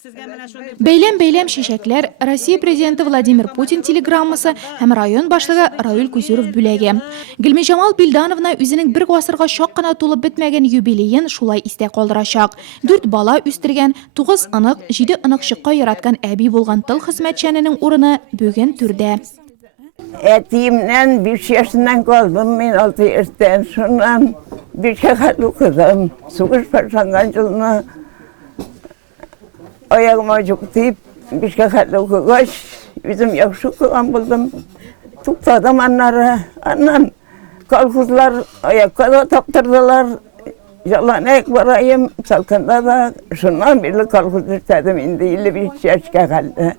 Бәйләм шешәкләр Россия президенты Владимир Путин телеграммасы һәм район башлыгы Рауль Кузюров бүләге. Гөлмиҗамал Билдановна үзенең бер гасырга шак кына тулып бетмәгән юбилеен шулай истә калдырачак. 4 бала үстергән, 9 ынык, 7 ынык яраткан әби булган тыл хезмәтчәненең урыны бүген түрдә. Etimden 5 yaşından kaldım, ben 6 yaştan sonra bir şekat okudum. Soğuş başlangıcında ayağıma çok deyip bir şekat okuyuş, bizim yakşı okuyan buldum. Tukladım onları, annem kalkuzlar ayakkabı taktırdılar. Yalan ek varayım, salkında da şundan beri kalkuz istedim, indi 55 yaşa kaldı.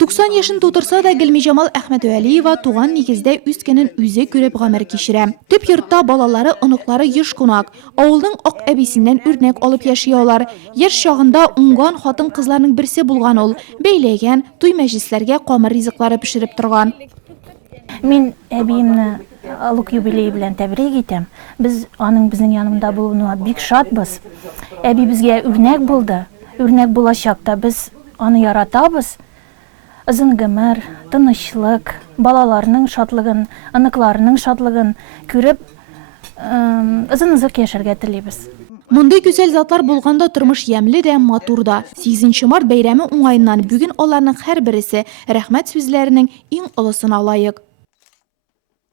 90 yaşын тутырса да Гөлмиҗамал Әхмәтвәлиева туган нигездә үскәнен үзе күреп гомер кичерә. Төп йортта балалары, оныклары еш кунак. Авылның ак әбисеннән үрнәк алып яшиялар. Яшь чагында уңган хатын-кызларның берсе булган ул. Бәйләгән, туй мәҗлесләргә камыр ризыклары пешереп торган. Мин әбиемне алык юбилей белән тәбрик итәм. Без аның безнең янында булуына бик шатбыз. Әби безгә үрнәк булды. Үрнәк булачак та без аны яратабыз. Озын гомер, тынычлык, балаларның шатлыгын, аныкларның шатлыгын күреп, озын-озак яшәргә телибез. Мондый гүзәл затлар булганда тормыш ямьле дә, матур да. 8 март бәйрәме уңаеннан бүген аларның һәрберсе рәхмәт сүзләренең иң олысына лаек.